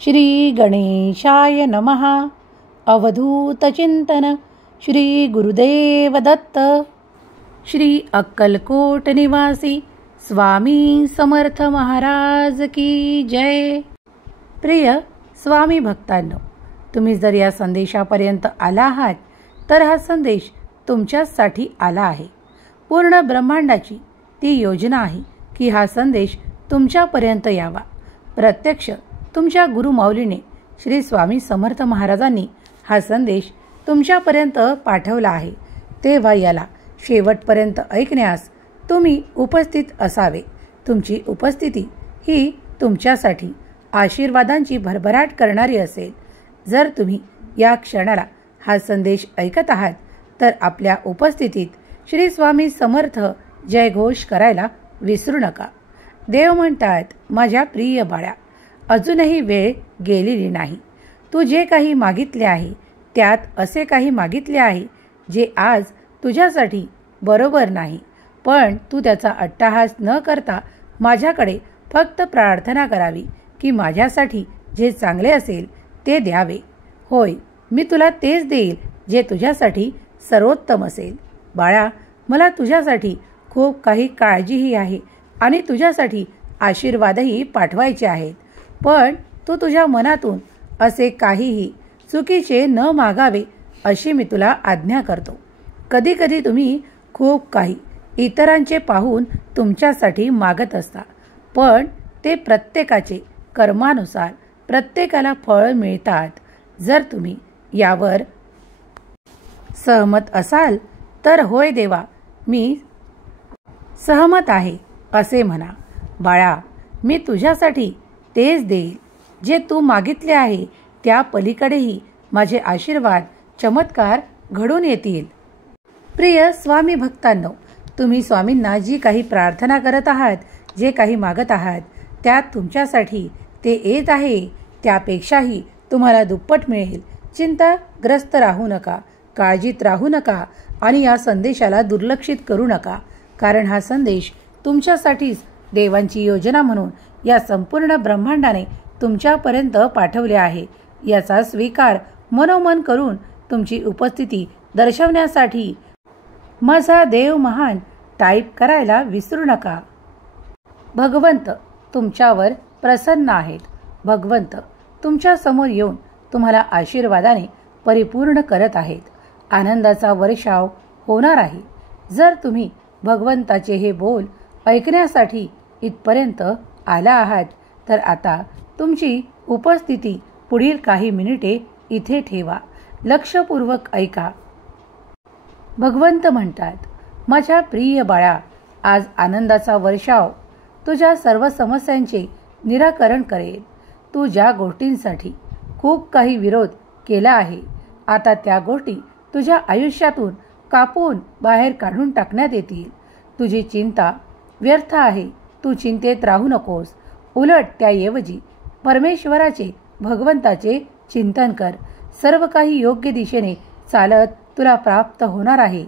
श्री गणेशाय नमः. अवधूत चिंतन श्री गुरुदेव दत्त. श्री अक्कलकोट निवासी स्वामी समर्थ महाराज की जय. प्रिय स्वामी भक्तांनो, तुम्ही जर या संदेशापर्यंत आला आहात तर हा संदेश तुमच्यासाठी आला आहे. पूर्ण ब्रह्मांडाची ती योजना आहे की हा संदेश तुमच्यापर्यंत यावा. प्रत्यक्ष तुमच्या गुरुमाऊलीने श्री स्वामी समर्थ महाराजांनी हा संदेश तुमच्यापर्यंत पाठवला आहे. तेव्हा याला शेवटपर्यंत ऐकण्यास तुम्ही उपस्थित असावे. तुमची उपस्थिती ही तुमच्यासाठी आशीर्वादांची भरभराट करणारी असेल. जर तुम्ही या क्षणाला हा संदेश ऐकत आहात तर आपल्या उपस्थितीत श्री स्वामी समर्थ जयघोष करायला विसरू नका. देव म्हणतात, माझ्या प्रिय बाळा, अजूनही वेळ गेलेली नाही. तू जे काही मागितले आहे त्यात असे काही मागितले आहे जे आज तुझ्यासाठी बरोबर नाही, पण तू त्याचा अट्टाहास न करता माझ्याकडे फक्त प्रार्थना करावी की माझ्यासाठी जे चांगले असेल ते द्यावे. होय, मी तुला तेच देईल जे तुझ्यासाठी सर्वोत्तम असेल. बाळा, मला तुझ्यासाठी खूप काही काळजीही आहे आणि तुझ्यासाठी आशीर्वादही पाठवायचे आहेत, पण तू तुझ्या मनातून असे काहीही चुकीचे न मागावे अशी मी तुला आज्ञा करतो. कधी कधी तुम्ही खूप काही इतरांचे पाहून तुमच्यासाठी मागत असता, पण ते प्रत्येकाचे कर्मानुसार प्रत्येकाला फळ मिळतात. जर तुम्ही यावर सहमत असाल तर होय देवा, मी सहमत आहे असे म्हणा. बाळा, मी तुझ्यासाठी तेच देईल जे तू मागितले आहे. त्या पलीकडेही माझे आशीर्वाद चमत्कार घडून येतील. प्रिय स्वामी भक्तांनो, तुम्ही स्वामींना जी काही प्रार्थना करत आहात, जे काही मागत आहात, त्यात तुमच्यासाठी ते येत आहे. त्यापेक्षाही तुम्हाला दुप्पट मिळेल. चिंताग्रस्त राहू नका, काळजीत राहू नका आणि या संदेशाला दुर्लक्षित करू नका, कारण हा संदेश तुमच्यासाठीच देवांची योजना म्हणून या संपूर्ण ब्रह्मांडाने तुमच्यापर्यंत पाठवले आहे. याचा स्वीकार मनोमन करून तुमची उपस्थिती दर्शवण्यासाठी माझा देव महान टाईप करायला विसरू नका. भगवंत तुमच्यावर प्रसन्न आहेत. भगवंत तुमच्या समोर येऊन तुम्हाला आशीर्वादाने परिपूर्ण करत आहेत. आनंदाचा वर्षाव होणार आहे. जर तुम्ही भगवंताचे हे बोल ऐकण्यासाठी इथपर्यंत आला आहात तर आता तुमची उपस्थिती पुढील काही मिनिटे इथे ठेवा. लक्षपूर्वक ऐका. भगवंत म्हणतात, माझ्या प्रिय बाळा, आज आनंदाचा वर्षाव तुझ्या सर्व समस्यांचे निराकरण करेल. तू ज्या गोष्टींसाठी खूप काही विरोध केला आहे, आता त्या गोष्टी तुझ्या आयुष्यातून कापून बाहेर काढून टाकण्यात येतील. तुझी चिंता व्यर्थ आहे. तू चिंतेत राहू नकोस. उलट त्याऐवजी परमेश्वराचे, भगवंताचे चिंतन कर. सर्व काही योग्य दिशेने चालत तुला प्राप्त होणार आहे.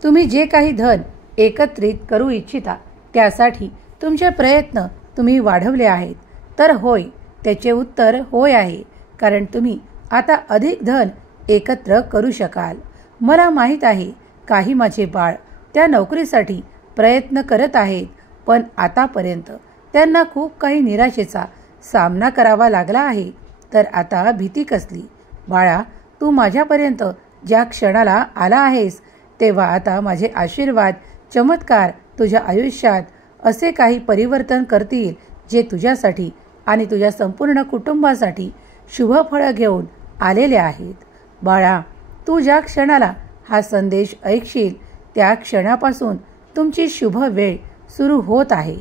तुम्ही जे काही धन एकत्रित करू इच्छिता त्यासाठी तुमचे प्रयत्न तुम्ही वाढवले आहेत तर होय, त्याचे उत्तर होय आहे, कारण तुम्ही आता अधिक धन एकत्र करू शकाल. मला माहीत आहे काही माझे बाळ त्या नोकरीसाठी प्रयत्न करत आहेत, पण आतापर्यंत त्यांना खूप काही निराशेचा सामना करावा लागला आहे. तर आता भीती कसली? बाळा, तू माझ्यापर्यंत ज्या क्षणाला आला आहेस तेव्हा आता माझे आशीर्वाद चमत्कार तुझ्या आयुष्यात असे काही परिवर्तन करतील जे तुझ्यासाठी आणि तुझ्या संपूर्ण कुटुंबासाठी शुभ फळं घेऊन आलेले आहेत. बाळा, तू ज्या क्षणाला हा संदेश ऐकशील त्या क्षणापासून तुमची शुभ वेळ सुरू होत आहे.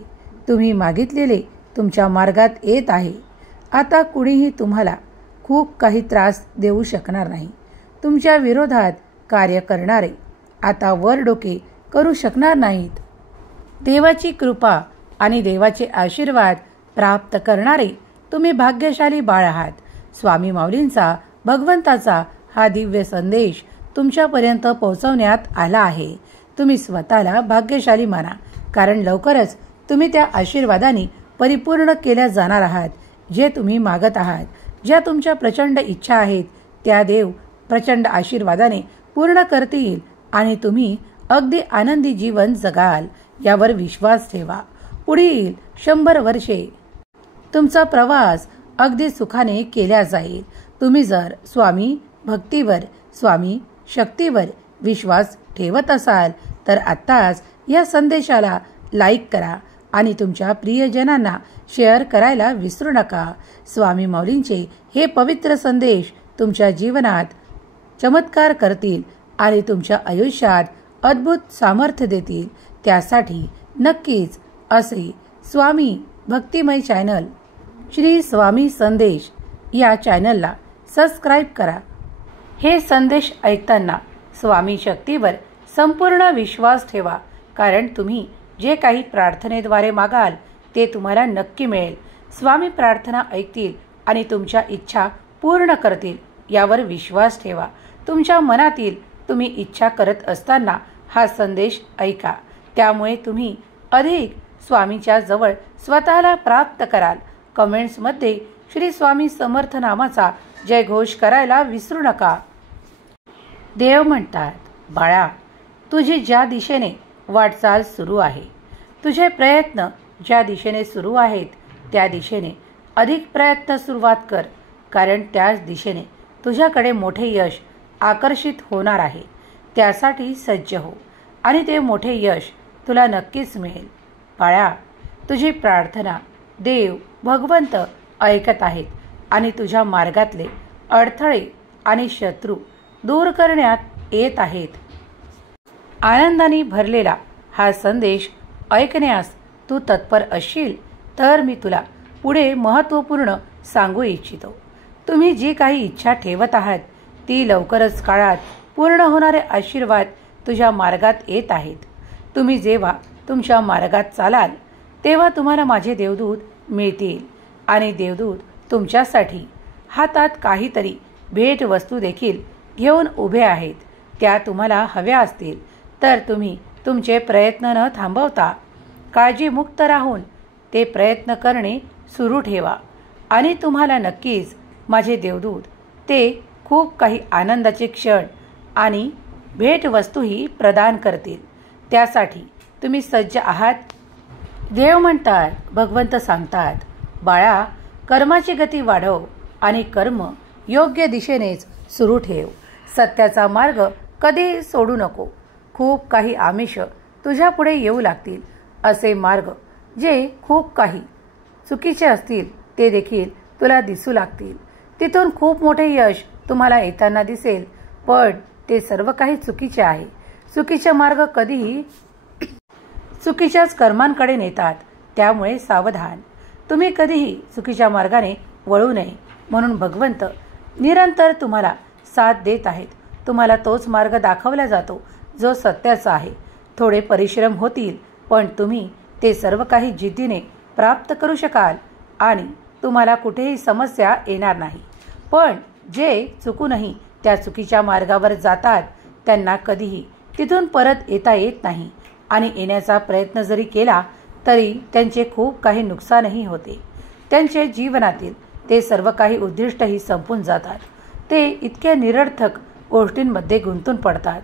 तुम्ही मागितलेले तुमच्या मार्गात येत आहे. आता कुणीही तुम्हाला खूप काही त्रास देऊ शकणार नाही. तुमच्या विरोधात कार्य करणारे आता वर डोके करू शकणार नाहीत. देवाची कृपा आणि देवाचे आशीर्वाद प्राप्त करणारे तुम्ही भाग्यशाली बाळ आहात. स्वामी माऊलींचा, भगवंताचा हा दिव्य संदेश तुमच्यापर्यंत पोहोचवण्यात आला आहे. तुम्ही स्वतःला भाग्यशाली माना, कारण लवकरच तुम्ही त्या आशीर्वादाने परिपूर्ण केल्या जाणार आहात. जे तुम्ही मागत आहात, ज्या तुमच्या प्रचंड इच्छा आहेत, त्या देव प्रचंड आशीर्वादाने पूर्ण करतील आणि तुम्ही अगदी आनंदी जीवन जगाल यावर विश्वास ठेवा. पुढील 100 वर्षे तुमचा प्रवास अगदी सुखाने केला जाईल. तुम्ही जर स्वामी भक्तीवर, स्वामी शक्तीवर विश्वास ठेवत असाल तर आत्ताच या संदेशाला लाईक करा आणि तुमच्या प्रियजनांना शेअर करायला विसरू नका. स्वामी माऊलींचे हे पवित्र संदेश तुमच्या जीवनात चमत्कार करतील आणि तुमच्या आयुष्यात अद्भुत सामर्थ्य देतील. त्यासाठी नक्कीच असे स्वामी भक्तिमय चॅनल श्री स्वामी संदेश या चॅनलला सबस्क्राईब करा. हे संदेश ऐकताना स्वामी शक्तीवर संपूर्ण विश्वास ठेवा, कारण तुम्ही जे काही प्रार्थनेद्वारे मागाल ते तुम्हाला नक्की मिळेल. स्वामी प्रार्थना ऐकतील आणि तुमच्या इच्छा पूर्ण करतील यावर विश्वास ठेवा. तुमच्या मनातील तुम्ही इच्छा करत असताना हा संदेश ऐका, त्यामुळे तुम्ही अधिक स्वामीच्या जवळ स्वतःला प्राप्त कराल. कमेंट्समध्ये श्री स्वामी समर्थ नामाचा जयघोष करायला विसरू नका. देव म्हणतात, बाळा, तुझी ज्या दिशेने वाटचाल सुरू आहे, तुझे प्रयत्न ज्या दिशेने सुरू आहेत त्या दिशेने अधिक प्रयत्न सुरुवात कर, कारण त्याच दिशेने तुझ्याकडे मोठे यश आकर्षित होणार आहे. त्यासाठी सज्ज हो आणि ते मोठे यश तुला नक्कीच मिळेल. बाळा, तुझी प्रार्थना देव भगवंत ऐकत आहेत आणि तुझ्या मार्गातले अडथळे आणि शत्रू दूर करण्यात येत आहेत. आनंदाने भरलेला हा संदेश ऐकण्यास तू तत्पर असशील तर मी तुला पुढे महत्त्वपूर्ण सांगू इच्छितो. तुम्ही जी काही इच्छा ठेवत आहात ती लवकरच काळात पूर्ण होणारे आशीर्वाद तुझ्या मार्गात येत आहेत. तुम्ही जेव्हा तुमच्या मार्गात चालाल तेव्हा तुम्हाला माझे देवदूत मिळतील आणि देवदूत तुमच्यासाठी हातात काहीतरी भेट वस्तू देखील घेऊन उभे आहेत. त्या तुम्हाला हव्या असतील तर तुम्ही तुमचे प्रयत्न न थांबवता काळजीमुक्त राहून ते प्रयत्न करणे सुरू ठेवा आणि तुम्हाला नक्कीच माझे देवदूत ते खूप काही आनंदाचे क्षण आणि भेटवस्तूही प्रदान करतील. त्यासाठी तुम्ही सज्ज आहात. देव म्हणतात, भगवंत सांगतात, बाळा, कर्माची गती वाढव आणि कर्म योग्य दिशेनेच सुरू ठेव. सत्याचा मार्ग कधी सोडू नको. खूप काही आमिष तुझ्या पुढे येऊ लागतील. असे मार्ग जे खूप काही चुकीचे असतील ते देखील तुला दिसू लागतील. तिथून खूप मोठे यश तुम्हाला येताना दिसेल, पण ते सर्व काही चुकीचे आहे. चुकीचे मार्ग कधीही चुकीच्याच कर्मांकडे नेतात. त्यामुळे सावधान. तुम्ही कधीही चुकीच्या मार्गाने वळू नये म्हणून भगवंत निरंतर तुम्हाला साथ देत आहेत. तुम्हाला तोच मार्ग दाखवला जातो जो सत्याचा आहे. थोडे परिश्रम होतील, पण तुम्ही ते सर्व काही जिद्दीने प्राप्त करू शकाल आणि तुम्हाला कुठेही समस्या येणार नाही. पण जे चुकूनही त्या चुकीच्या मार्गावर जातात त्यांना कधीही तिथून परत येता येत नाही आणि येण्याचा प्रयत्न जरी केला तरी त्यांचे खूप काही नुकसानही होते. त्यांचे जीवनातील ते सर्व काही उद्दिष्टही संपून जातात. ते इतक्या निरर्थक गोष्टींमध्ये गुंतून पडतात.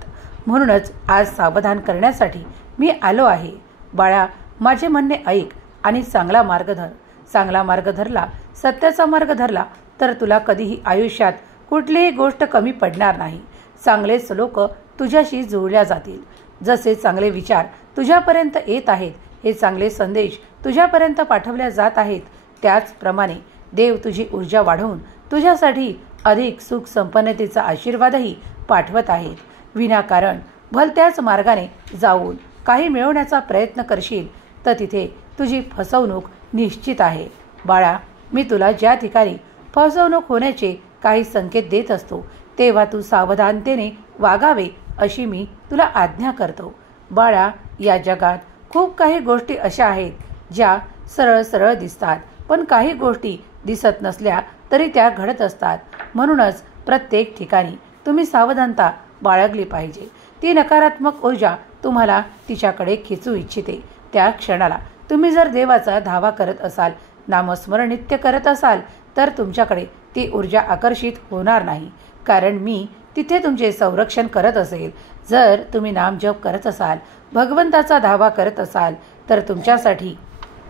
म्हणूनच आज सावधान करण्यासाठी मी आलो आहे. बाळा, माझे म्हणणे ऐक आणि चांगला मार्ग धर. चांगला मार्ग धरला, सत्याचा मार्ग धरला तर तुला कधीही आयुष्यात कुठलीही गोष्ट कमी पडणार नाही. चांगलेच लोक तुझ्याशी जोडल्या जातील. जसे चांगले विचार तुझ्यापर्यंत येत आहेत, हे चांगले संदेश तुझ्यापर्यंत पाठवल्या जात आहेत, त्याचप्रमाणे देव तुझी ऊर्जा वाढवून तुझ्यासाठी अधिक सुख संपन्नतेचा आशीर्वादही पाठवत आहेत. विनाकारण भलत्याच मार्गाने जाऊन काही मिळवण्याचा प्रयत्न करशील तर तिथे तुझी फसवणूक निश्चित आहे. बाळा, मी तुला ज्या ठिकाणी फसवणूक होण्याचे काही संकेत देत असतो तेव्हा तू सावधानतेने वागावे अशी मी तुला आज्ञा करतो. बाळा, या जगात खूप काही गोष्टी अशा आहेत ज्या सरळ सरळ दिसतात, पण काही गोष्टी दिसत नसल्या तरी त्या घडत असतात. म्हणूनच प्रत्येक ठिकाणी तुम्ही सावधानता बाळगली पाहिजे. ती नकारात्मक ऊर्जा तुम्हाला तिच्याकडे खेचू इच्छिते. त्या क्षणाला तुम्ही जर देवाचा धावा करत असाल नामस्मरण नित्य करत असाल तर तुमच्याकडे ती ऊर्जा आकर्षित होणार नाही, कारण मी तिथे तुमचे संरक्षण करत असेल. जर तुम्ही नामजप करत असाल, भगवंताचा धावा करत असाल तर तुमच्यासाठी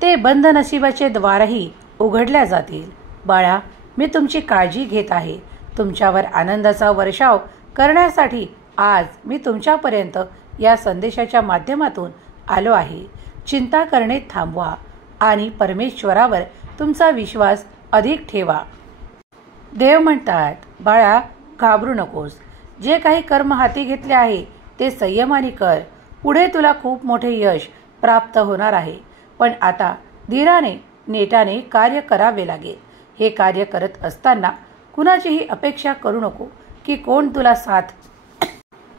ते बंद नशिबाचे द्वारही उघडल्या जातील. बाळा, मी तुमची काळजी घेत आहे. तुमच्यावर आनंदाचा वर्षाव करण्यासाठी आज मी तुमच्यापर्यंत या संदेशाच्या माध्यमातून आलो आहे. चिंता करणे थांबवा आणि परमेश्वरावर तुमचा विश्वास अधिक ठेवा. देव म्हणतात, बाळा, घाबरू नकोस. जे काही कर्म हाती घेतले आहे ते संयमाने कर. पुढे तुला खूप मोठे यश प्राप्त होणार आहे. पण आता धीराने नेटाने कार्य करावे लागेल. हे कार्य करत असताना कुणाचीही अपेक्षा करू नको की कोण तुला साथ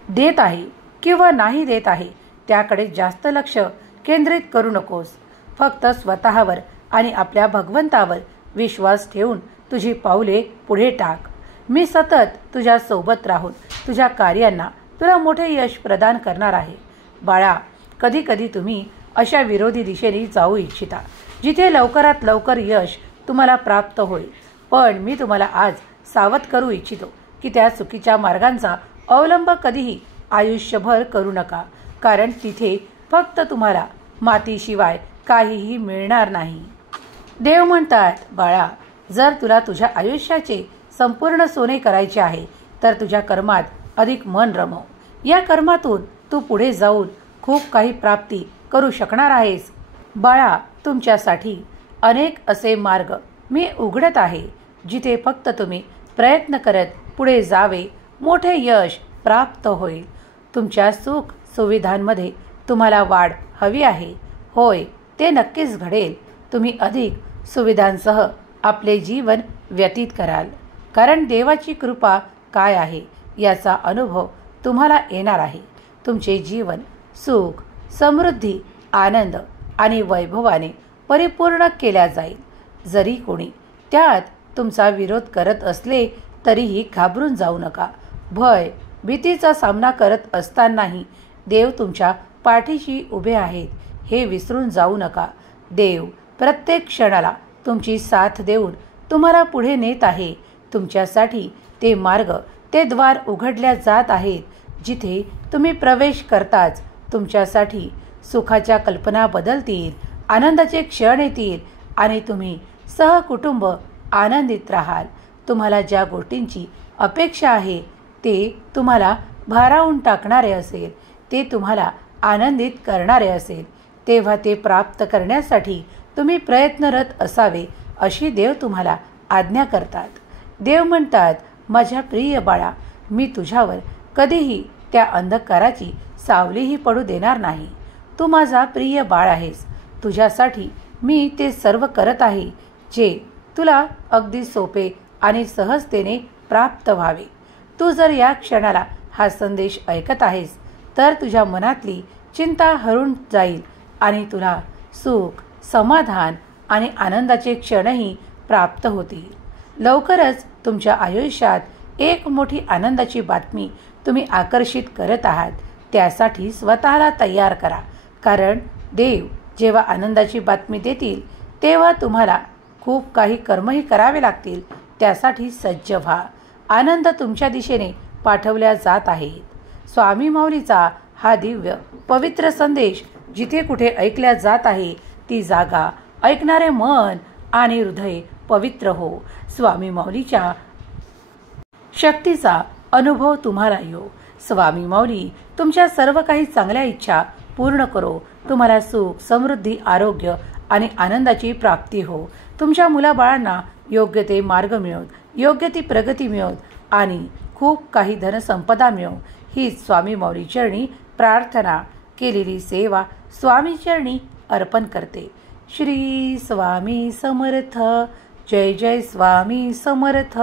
देत आहे किंवा नाही देत आहे. त्याकडे जास्त लक्ष केंद्रित करू नकोस. फक्त स्वतःवर आणि आपल्या भगवंतावर विश्वास ठेवून तुझी पावले पुढे टाक. मी सतत तुझ्या सोबत राहून तुझ्या कार्यांना तुला मोठे यश प्रदान करणार आहे. बाळा, कधी कधी तुम्ही अशा विरोधी दिशेने जाऊ इच्छिता जिथे लवकरात लवकर यश तुम्हाला प्राप्त होईल. पण मी तुम्हाला आज सावध करू इच्छितो की त्या चुकीच्या मार्गांचा अवलंब कधीही आयुष्यभर करू नका, कारण तिथे फक्त तुम्हाला मातीशिवाय काहीही मिळणार नाही. देव म्हणतात, बाळा, जर तुला तुझ्या आयुष्याचे संपूर्ण सोने करायचे आहे तर तुझ्या कर्मात अधिक मन रमव. या कर्मातून तू पुढे जाऊन खूप काही प्राप्ती करू शकणार आहेस. बाळा, तुमच्यासाठी अनेक असे मार्ग मी उघडत आहे जिथे फक्त तुम्ही प्रयत्न करत पुढे जावे, मोठे यश प्राप्त होईल. तुमच्या सुख सुविधांमध्ये तुम्हाला वाढ हवी आहे. होय, ते नक्कीच घडेल. तुम्ही अधिक सुविधांसह आपले जीवन व्यतीत कराल, कारण देवाची कृपा काय आहे याचा अनुभव तुम्हाला येणार आहे. तुमचे जीवन सुख, समृद्धी, आनंद आणि वैभवाने परिपूर्ण केल्या जाईल. जरी कोणी त्यात तुमचा विरोध करत असले तरीही घाबरून जाऊ नका. भय, भीतीचा सामना करत असतानाही देव तुमच्या पाठीशी उभे आहेत हे विसरून जाऊ नका. देव प्रत्येक क्षणाला तुमची साथ देऊन तुम्हाला पुढे नेत आहे. तुमच्यासाठी ते मार्ग, ते द्वार उघडल्या जात आहेत जिथे तुम्ही प्रवेश करताच तुमच्यासाठी सुखाच्या कल्पना बदलतील, आनंदाचे क्षण येतील आणि तुम्ही सहकुटुंब आनंदित राहाल. तुम्हाला ज्या गोष्टींची अपेक्षा आहे ते तुम्हाला भारावून टाकणारे असेल, ते तुम्हाला आनंदित करणारे असेल, तेव्हा ते प्राप्त करण्यासाठी तुम्ही प्रयत्नरत असावे अशी देव तुम्हाला आज्ञा करतात. देव म्हणतात, माझ्या प्रिय बाळा, मी तुझ्यावर कधीही त्या अंधकाराची सावलीही पडू देणार नाही. तू माझा प्रिय बाळ आहेस. तुझ्यासाठी मी ते सर्व करत आहे जे तुला अगदी सोपे आणि सहजतेने प्राप्त व्हावे. तू जर या क्षणाला हा संदेश ऐकत आहेस तर तुझ्या मनातली चिंता हरून जाईल आणि तुला सुख, समाधान आणि आनंदाचे क्षणही प्राप्त होतील. लवकरच तुमच्या आयुष्यात एक मोठी आनंदाची बातमी तुम्ही आकर्षित करत आहात. त्यासाठी स्वतःला तयार करा, कारण देव जेव्हा आनंदाची बातमी देतील तेव्हा तुम्हाला खूप काही कर्मही करावे लागतील. त्यासाठी सज्ज व्हा. आनंद तुमच्या दिशेने पाठवल्या जात आहेत. स्वामी माऊलीचा हा दिव्य पवित्र संदेश जिथे कुठे ऐकल्या जात आहे ती जागा, ऐकणारे मन आणि हृदय पवित्र हो. स्वामी माऊलीच्या शक्तीचा अनुभव तुम्हाला येऊ. स्वामी माऊली तुमच्या सर्व काही चांगल्या इच्छा पूर्ण करो. तुम्हाला सुख, समृद्धी, आरोग्य आणि आनंदाची प्राप्ती हो. तुमच्या मुलाबाळांना योग्य ते मार्ग मिळवत, योग्य ती प्रगती मिळवत आणि खूप काही धनसंपदा मिळव. ही स्वामी माऊली चरणी प्रार्थना केलेली सेवा स्वामी चरणी अर्पण करते. श्री स्वामी समर्थ. जय जय स्वामी समर्थ.